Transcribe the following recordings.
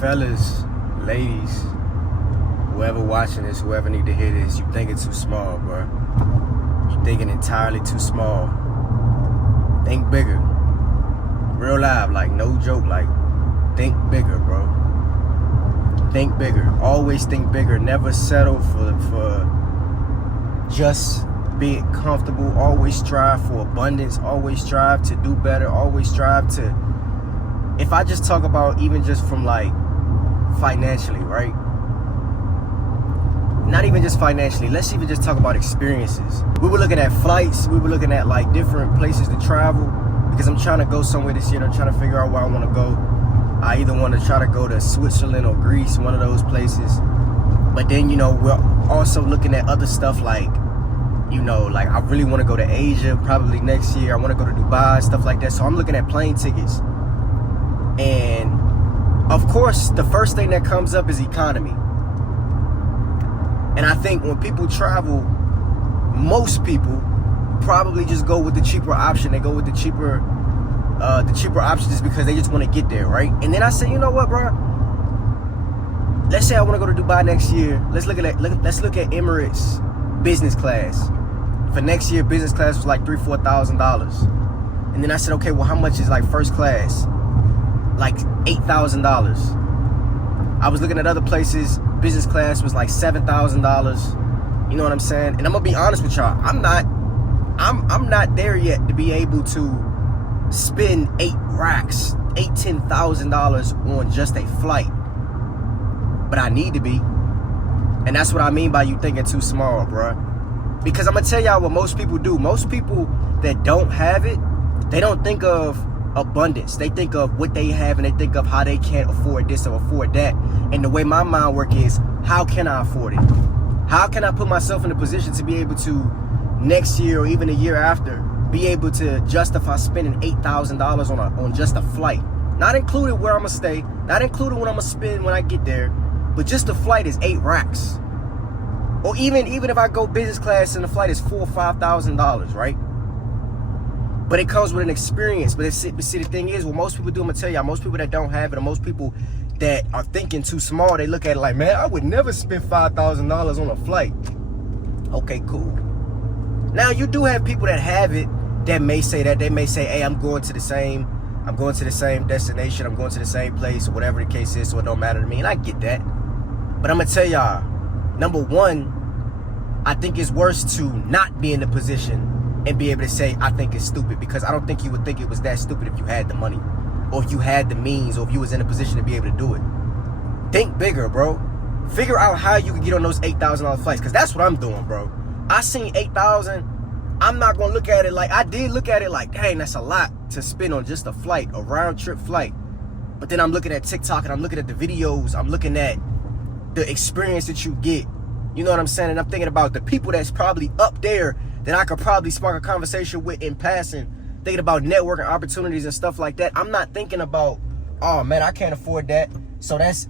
fellas, ladies, whoever watching this, whoever need to hear this, you thinking too small, bro. You thinking entirely too small. Think bigger. Real live, like no joke, like think bigger, bro. Think bigger. Always think bigger. Never settle for just being comfortable. Always strive for abundance. Always strive to do better. Always strive to, if I just talk about even just from like financially, right? Not even just financially, let's even just talk about experiences. We were looking at flights, we were looking at like different places to travel, because I'm trying to go somewhere this year. I'm trying to figure out where I want to go. I either want to try to go to Switzerland or Greece, one of those places. But then, you know, we're also looking at other stuff like, you know, like I really want to go to Asia probably next year. I want to go to Dubai, stuff like that. So I'm looking at plane tickets. And of course, the first thing that comes up is economy. And I think when people travel, most people probably just go with the cheaper option. They go with the cheaper option just because they just want to get there, right? And then I say, you know what, bro? Let's say I want to go to Dubai next year. Let's look at Emirates business class. For next year, business class was like $3,000-$4,000. And then I said, okay, well, how much is like first class? Like $8,000. I was looking at other places. Business class was like $7,000. You know what I'm saying? And I'm gonna be honest with y'all. I'm not there yet to be able to spend $10,000 on just a flight. But I need to be. And that's what I mean by you thinking too small, bruh. Because I'm gonna tell y'all what most people do. Most people that don't have it, they don't think of abundance. They think of what they have, and they think of how they can't afford this or afford that. And the way my mind work is, how can I afford it? How can I put myself in a position to be able to next year or even a year after be able to justify spending $8,000 on just a flight? Not included where I'm gonna stay, not included what I'm gonna spend when I get there, but just the flight is 8 racks. Or even if I go business class and the flight is $4,000 or $5,000, right? But it comes with an experience. But see, the thing is, what most people do, I'm gonna tell y'all, most people that don't have it, or most people that are thinking too small, they look at it like, man, I would never spend $5,000 on a flight. Okay, cool. Now you do have people that have it that may say that. They may say, hey, I'm going to the same destination, I'm going to the same place, or whatever the case is, so it don't matter to me. And I get that. But I'm gonna tell y'all, number one, I think it's worse to not be in the position and be able to say, I think it's stupid, because I don't think you would think it was that stupid if you had the money, or if you had the means, or if you was in a position to be able to do it. Think bigger, bro. Figure out how you can get on those $8,000 flights, because that's what I'm doing, bro. I seen $8,000. I'm not going to look at it like, I did look at it like, dang, that's a lot to spend on just a flight, a round trip flight. But then I'm looking at TikTok, and I'm looking at the videos, I'm looking at the experience that you get. You know what I'm saying? And I'm thinking about the people that's probably up there that I could probably spark a conversation with in passing, thinking about networking opportunities and stuff like that. I'm not thinking about, oh man, I can't afford that, so that's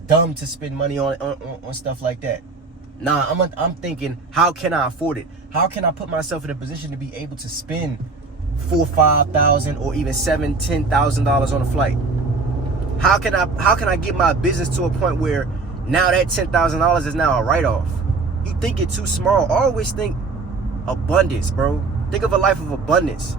dumb to spend money on stuff like that. Nah, I'm thinking, how can I afford it? How can I put myself in a position to be able to spend $4,000, $5,000, or even $7,000, $10,000 on a flight? How can I get my business to a point where now that $10,000 is now a write-off? You think it too small. Always think abundance, bro. Think of a life of abundance.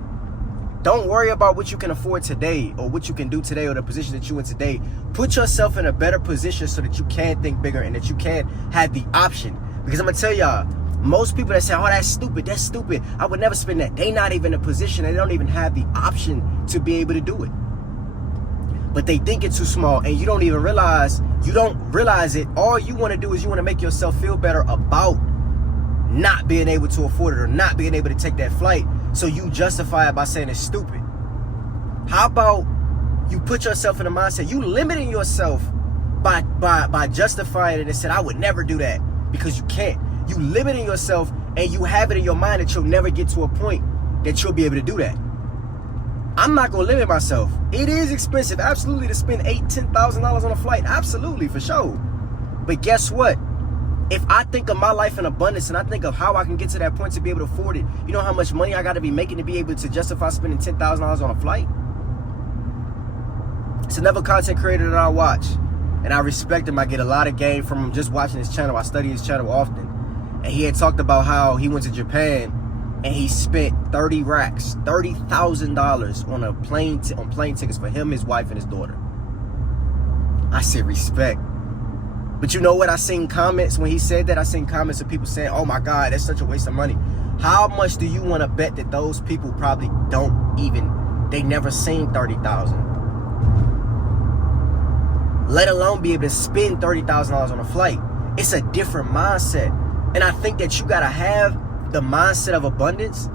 Don't worry about what you can afford today, or what you can do today, or the position that you're in today. Put yourself in a better position so that you can think bigger, and that you can have the option. Because I'm gonna tell y'all, most people that say, oh, that's stupid, I would never spend that, they not even in a position, they don't even have the option to be able to do it. But they think it's too small, and you don't realize it. All you want to do is you want to make yourself feel better about not being able to afford it, or not being able to take that flight, so you justify it by saying it's stupid. How about you put yourself in a mindset, you limiting yourself by justifying it and said, I would never do that, because you can't. You limiting yourself, and you have it in your mind that you'll never get to a point that you'll be able to do that. I'm not gonna limit myself. It is expensive, absolutely, to spend $8,000, $10,000 on a flight, absolutely, for sure. But guess what? If I think of my life in abundance, and I think of how I can get to that point to be able to afford it, you know how much money I got to be making to be able to justify spending $10,000 on a flight? It's another content creator that I watch. and I respect him. I get a lot of game from him just watching his channel. I study his channel often. And he had talked about how he went to Japan and he spent 30 racks, $30,000 on a plane tickets for him, his wife, and his daughter. I said respect. But you know what? I seen comments when he said that. I seen comments of people saying, "Oh my God, that's such a waste of money." How much do you want to bet that those people probably they never seen 30,000? Let alone be able to spend $30,000 on a flight. It's a different mindset. And I think that you gotta have the mindset of abundance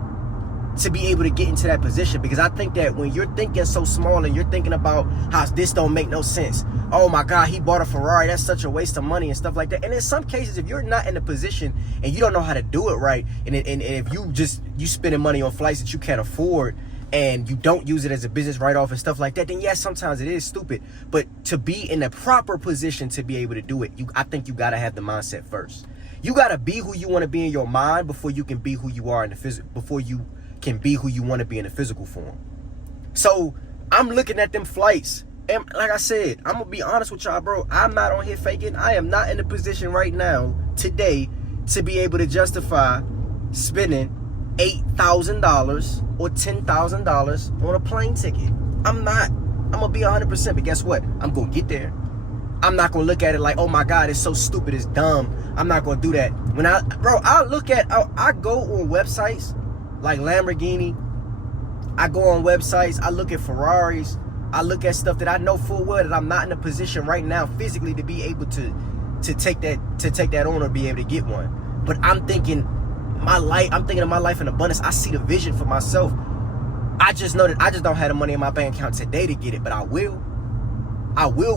to be able to get into that position. Because I think that when you're thinking so small and you're thinking about how this don't make no sense. Oh my God, he bought a Ferrari. That's such a waste of money and stuff like that. And in some cases, if you're not in a position and you don't know how to do it right, and if you spending money on flights that you can't afford, and you don't use it as a business write-off and stuff like that, then yes, sometimes it is stupid. But to be in the proper position to be able to do it, I think you gotta have the mindset first. You gotta be who you want to be in your mind before you can be who you are in the physical. Before you can be who you want to be in the physical form. So I'm looking at them flights, and like I said, I'm gonna be honest with y'all, bro. I'm not on here faking. I am not in a position right now, today, to be able to justify spending $8,000 or $10,000 on a plane ticket. I'm not. I'm gonna be 100%. But guess what? I'm gonna get there. I'm not gonna look at it like, oh my God, it's so stupid, it's dumb. I'm not gonna do that. I go on websites like Lamborghini. I go on websites, I look at Ferraris, I look at stuff that I know full well that I'm not in a position right now physically to be able to take that on or be able to get one. But I'm thinking of my life in abundance. I see the vision for myself. I just know that I just don't have the money in my bank account today to get it, but I will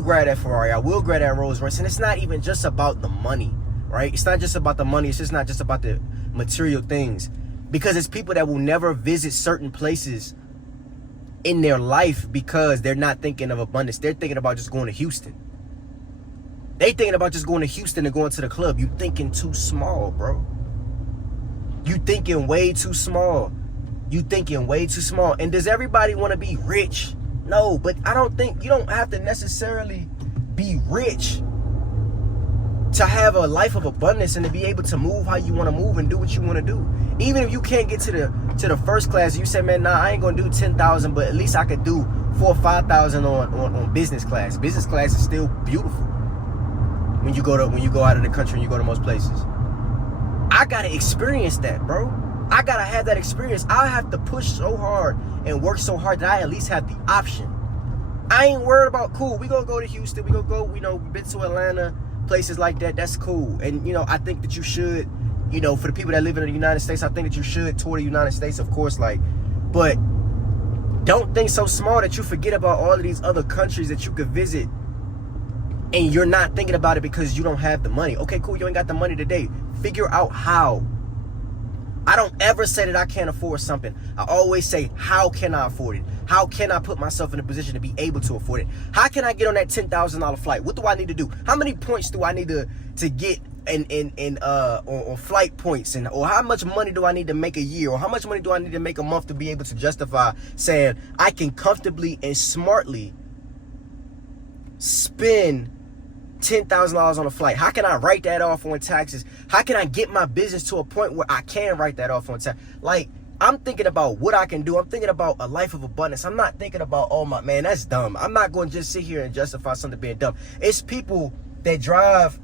grab that Ferrari. I will grab that Rolls Royce. And it's not even just about the money, right? It's not just about the money. It's just not just about the material things. Because it's people that will never visit certain places in their life because they're not thinking of abundance. They're thinking about just going to Houston. They thinking about just going to Houston and going to the club. You thinking too small, bro. You thinking way too small. You thinking way too small. And does everybody want to be rich? No, but I don't think you don't have to necessarily be rich to have a life of abundance and to be able to move how you want to move and do what you want to do. Even if you can't get to the first class, you say, man, nah, I ain't gonna do 10,000, but at least I could do 4,000 or 5,000 on business class. Business class is still beautiful when you go out of the country and you go to most places. I gotta experience that, bro. I gotta have that experience. I have to push so hard and work so hard that I at least have the option. I ain't worried about, cool, we gonna go to Houston, we gonna go, we've been to Atlanta, places like that. That's cool. And I think that you should, for the people that live in the United States, I think that you should tour the United States, of course, but don't think so small that you forget about all of these other countries that you could visit and you're not thinking about it because you don't have the money. Okay, cool, you ain't got the money today. Figure out how. I don't ever say that I can't afford something. I always say, how can I afford it? How can I put myself in a position to be able to afford it? How can I get on that $10,000 flight? What do I need to do? How many points do I need to get on flight points? Or how much money do I need to make a year? Or how much money do I need to make a month to be able to justify saying I can comfortably and smartly spend $10,000 on a flight? How can I write that off on taxes? How can I get my business to a point where I can write that off on tax? I'm thinking about what I can do. I'm thinking about a life of abundance. I'm not thinking about, oh my man, that's dumb. I'm not going to just sit here and justify something being dumb. It's people that drive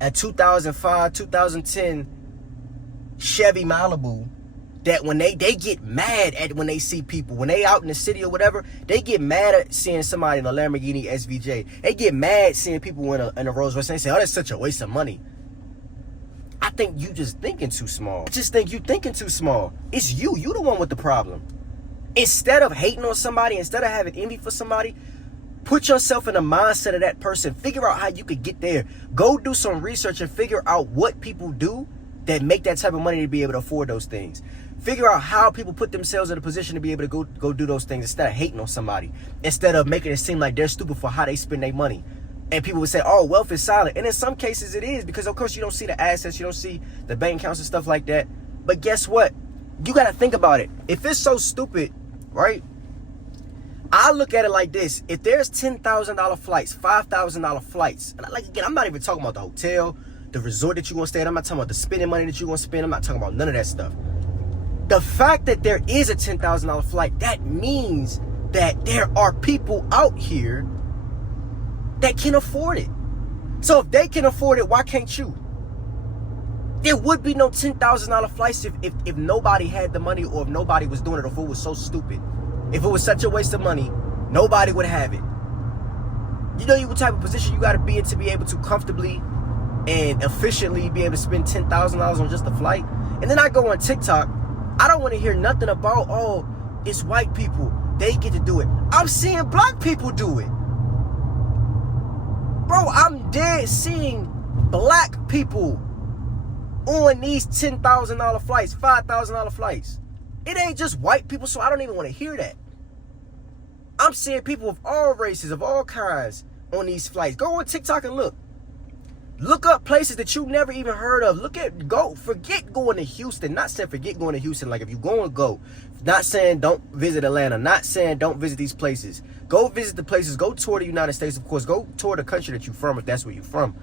a 2005, 2010 Chevy Malibu that when they get mad at when they see people, when they out in the city or whatever, they get mad at seeing somebody in a Lamborghini SVJ. They get mad seeing people in a Rolls Royce and they say, oh, that's such a waste of money. I think you just thinking too small. I just think you thinking too small. It's you. You the one with the problem. Instead of hating on somebody, instead of having envy for somebody, put yourself in the mindset of that person. Figure out how you could get there. Go do some research and figure out what people do that make that type of money to be able to afford those things. Figure out how people put themselves in a position to be able to go do those things instead of hating on somebody. Instead of making it seem like they're stupid for how they spend their money. And people would say, oh, wealth is silent. And in some cases it is, because of course you don't see the assets, you don't see the bank accounts and stuff like that. But guess what? You got to think about it. If it's so stupid, right? I look at it like this. If there's $10,000 flights, $5,000 flights, and like again, I'm not even talking about the hotel, the resort that you're going to stay at. I'm not talking about the spending money that you're going to spend. I'm not talking about none of that stuff. The fact that there is a $10,000 flight, that means that there are people out here that can afford it. So if they can afford it, why can't you? There would be no $10,000 flights if nobody had the money, or if nobody was doing it, or if it was so stupid. If it was such a waste of money, nobody would have it. You know what type of position you got to be in to be able to comfortably and efficiently be able to spend $10,000 on just a flight? And then I go on TikTok. I don't want to hear nothing about, oh, it's white people, they get to do it. I'm seeing black people do it. Bro, I'm dead seeing black people on these $10,000 flights, $5,000 flights. It ain't just white people, so I don't even want to hear that. I'm seeing people of all races, of all kinds on these flights. Go on TikTok and look. Look up places that you never even heard of. Forget going to Houston. Not saying forget going to Houston. Like if you go and go. Not saying don't visit Atlanta. Not saying don't visit these places. Go visit the places. Go tour the United States, of course. Go tour the country that you're from, if that's where you're from.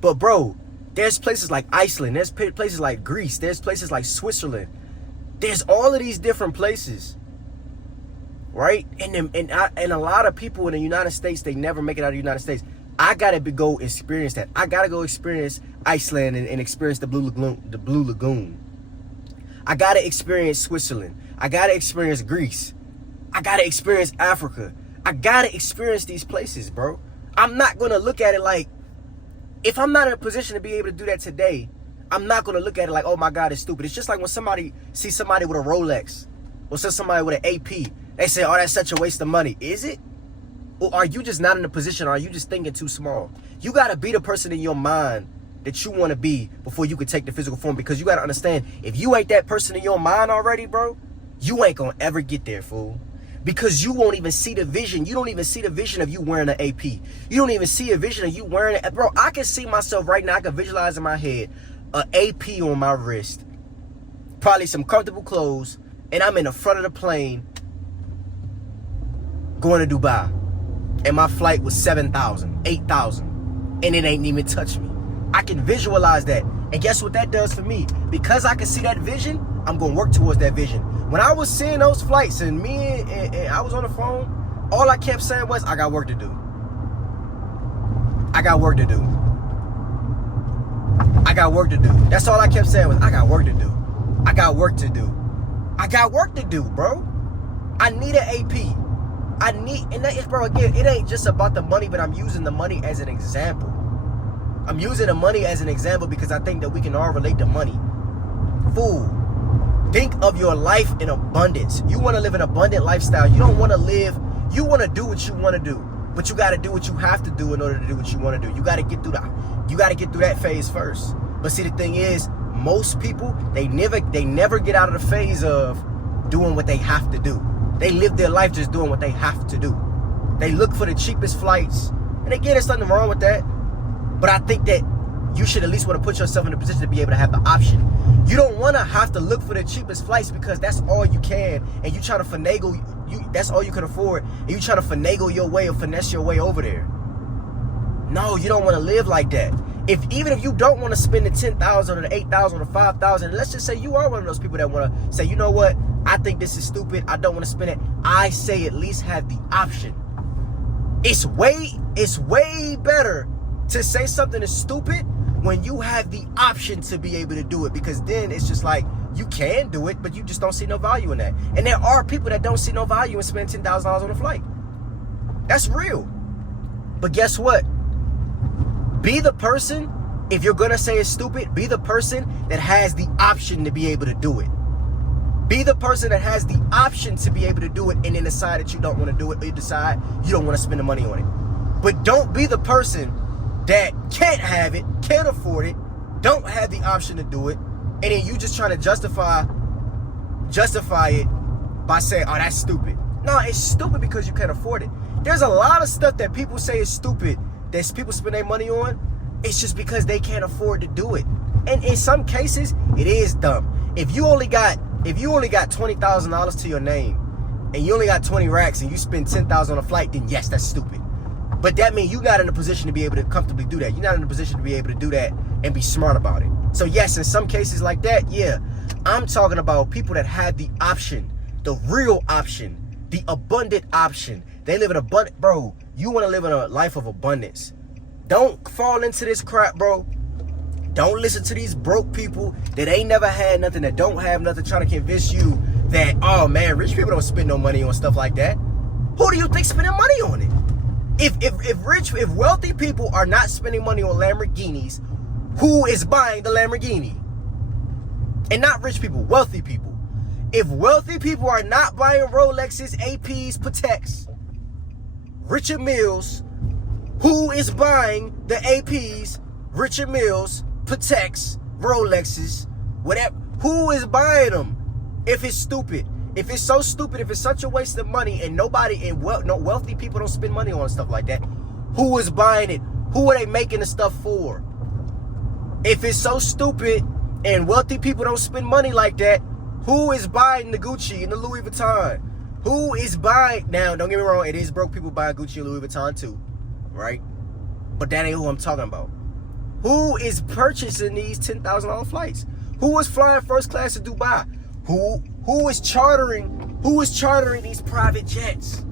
But bro, there's places like Iceland. There's places like Greece. There's places like Switzerland. There's all of these different places, right? And a lot of people in the United States, they never make it out of the United States. I gotta go experience that. I gotta go experience Iceland and experience the Blue Lagoon. I gotta experience Switzerland. I gotta experience Greece. I gotta experience Africa. I gotta experience these places, bro. I'm not gonna look at it like, if I'm not in a position to be able to do that today, I'm not gonna look at it like, oh my God, it's stupid. It's just like when somebody sees somebody with a Rolex or sees somebody with an AP, they say, oh, that's such a waste of money. Is it? Or are you just not in a position, or are you just thinking too small? You gotta be the person in your mind that you wanna be before you can take the physical form, because you gotta understand, if you ain't that person in your mind already, bro, you ain't gonna ever get there, fool. Because you won't even see the vision. You don't even see the vision of you wearing an AP. You don't even see a vision of you wearing it. Bro, I can see myself right now. I can visualize in my head an AP on my wrist, probably some comfortable clothes, and I'm in the front of the plane going to Dubai. And my flight was 7,000, 8,000, and it ain't even touched me. I can visualize that. And guess what that does for me? Because I can see that vision, I'm going to work towards that vision. When I was seeing those flights and and I was on the phone, all I kept saying was, I got work to do. I got work to do. I got work to do. That's all I kept saying was, I got work to do. I got work to do. I got work to do, bro. I need an AP. And that is, bro, again, it ain't just about the money, but I'm using the money as an example. I'm using the money as an example because I think that we can all relate to money. Fool, think of your life in abundance. You want to live an abundant lifestyle. You don't want to live, you want to do what you want to do, but you got to do what you have to do in order to do what you want to do. You got to get through that phase first. But see, the thing is, most people, they never get out of the phase of doing what they have to do. They live their life just doing what they have to do. They look for the cheapest flights. And again, there's nothing wrong with that. But I think that you should at least want to put yourself in a position to be able to have the option. You don't want to have to look for the cheapest flights because that's all you can. And you try to finagle, that's all you can afford. And you try to finagle your way or finesse your way over there. No, you don't want to live like that. Even if you don't want to spend the $10,000 or the $8,000 or $5,000, let's just say you are one of those people that want to say, you know what? I think this is stupid. I don't want to spend it. I say at least have the option. It's way better to say something is stupid when you have the option to be able to do it, because then it's just like, you can do it, but you just don't see no value in that. And there are people that don't see no value in spending $10,000 on a flight. That's real. But guess what? Be the person, if you're going to say it's stupid, be the person that has the option to be able to do it. Be the person that has the option to be able to do it and then decide that you don't want to do it, or you decide you don't want to spend the money on it. But don't be the person that can't have it, can't afford it, don't have the option to do it, and then you just trying to justify it by saying, oh, that's stupid. No, it's stupid because you can't afford it. There's a lot of stuff that people say is stupid that people spend their money on. It's just because they can't afford to do it. And in some cases, it is dumb. If you only got $20,000 to your name, and you only got 20 racks and you spend 10,000 on a flight, then yes, that's stupid. But that means you're not in a position to be able to comfortably do that. You're not in a position to be able to do that and be smart about it. So yes, in some cases like that, yeah. I'm talking about people that have the option, the real option, the abundant option. They live in abundant, bro. You want to live in a life of abundance. Don't fall into this crap, bro. Don't listen to these broke people that ain't never had nothing, that don't have nothing, trying to convince you that, oh man, rich people don't spend no money on stuff like that. Who do you think spending money on it? If wealthy people are not spending money on Lamborghinis, who is buying the Lamborghini? And not rich people, wealthy people. If wealthy people are not buying Rolexes, APs, Pateks, Richard Milles, who is buying the APs, Richard Milles, Pateks, Rolexes, whatever? Who is buying them? If it's stupid. If it's so stupid, if it's such a waste of money and nobody, and no wealthy people don't spend money on stuff like that, who is buying it? Who are they making the stuff for? If it's so stupid and wealthy people don't spend money like that, who is buying the Gucci and the Louis Vuitton? Who is buying? Now, don't get me wrong, it is broke people buying Gucci and Louis Vuitton too, right? But that ain't who I'm talking about. Who is purchasing these $10,000 flights? Who is flying first class to Dubai? Who is chartering these private jets?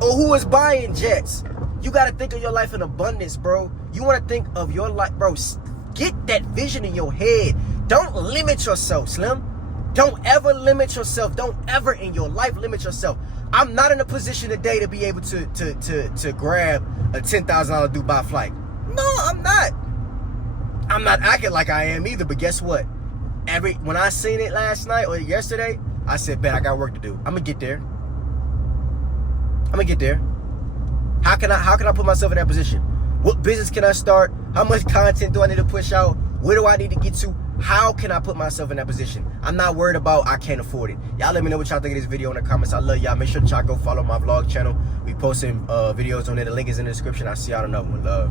Or who is buying jets? You got to think of your life in abundance, bro. You want to think of your life, bro. Get that vision in your head. Don't limit yourself, Slim. Don't ever limit yourself. Don't ever in your life limit yourself. I'm not in a position today to be able to grab a $10,000 Dubai flight. No, I'm not. I'm not acting like I am either, but guess what? When I seen it last night or yesterday, I said, bet I got work to do. I'm gonna get there. How can I put myself in that position? What business can I start? How much content do I need to push out? Where do I need to get to? How can I put myself in that position? I'm not worried about I can't afford it. Y'all let me know what y'all think of this video in the comments. I love y'all. Make sure to y'all go follow my vlog channel. We posting videos on there. The link is in the description. I'll see y'all in another one. Love.